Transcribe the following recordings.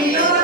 Aleluya.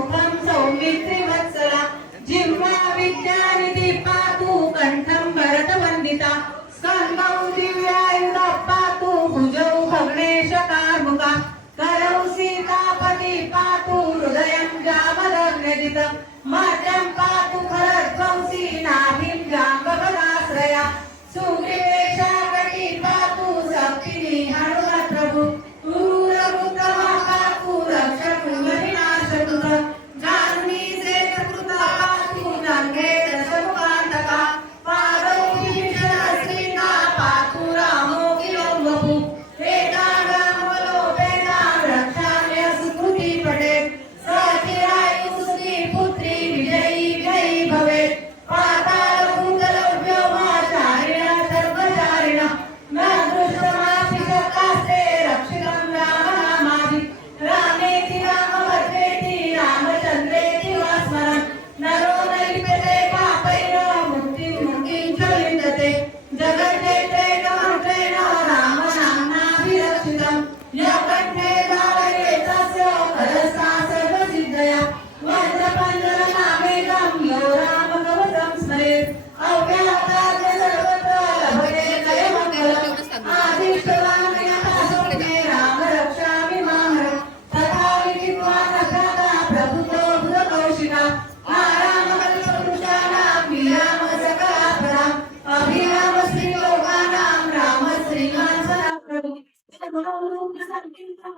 मुखं सौमित्रिवत्सला जिह्वा विद्यानिदीपा तू कंठं भरतवन्दिता स्कन्दौ दिव्यायुरप्पा तू भुजौ भग्नेश कार्मुका सीतापति पातु हृदयं जामदग्निदितम् मा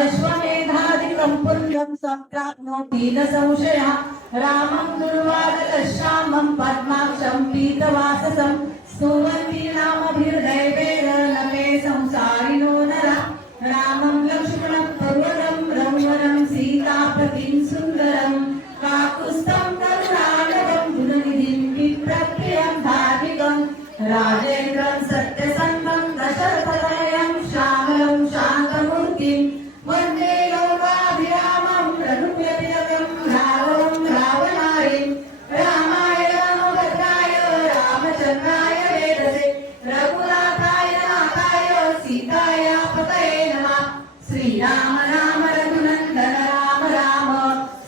अश्वमेधादिपुर्यं न संशयः रामं दुर्वार पद्माक्षं पीतवाससं स्तुवन्ती संसारिणो संसारि नो नरामं घुनन्दन राम राम राम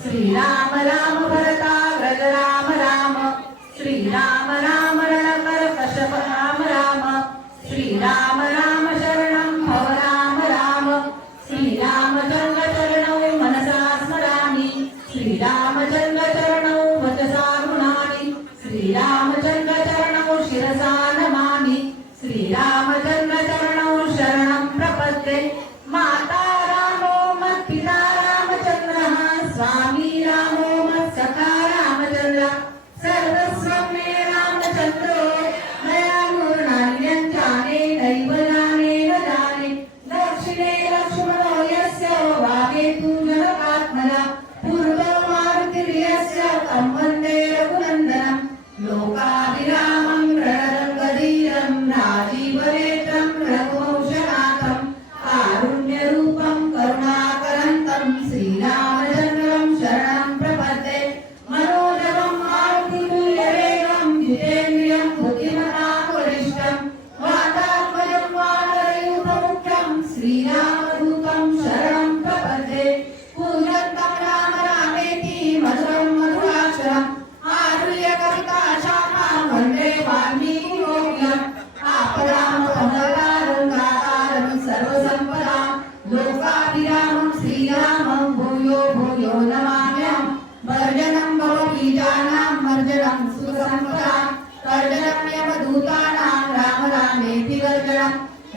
श्रीराम राम भरताव्रज राम राम पश राम राम राम श्रीराम शरणं भव राम राम श्रीराम चन्द्रचरणौ मनसा स्मरामि श्रीरामचन्द्रचरणौ वचसा गुणानि श्रीराम ಪೂರ್ವ ಮಾರುತಿ ಕರ್ಮ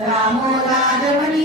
രാമോദാജമനി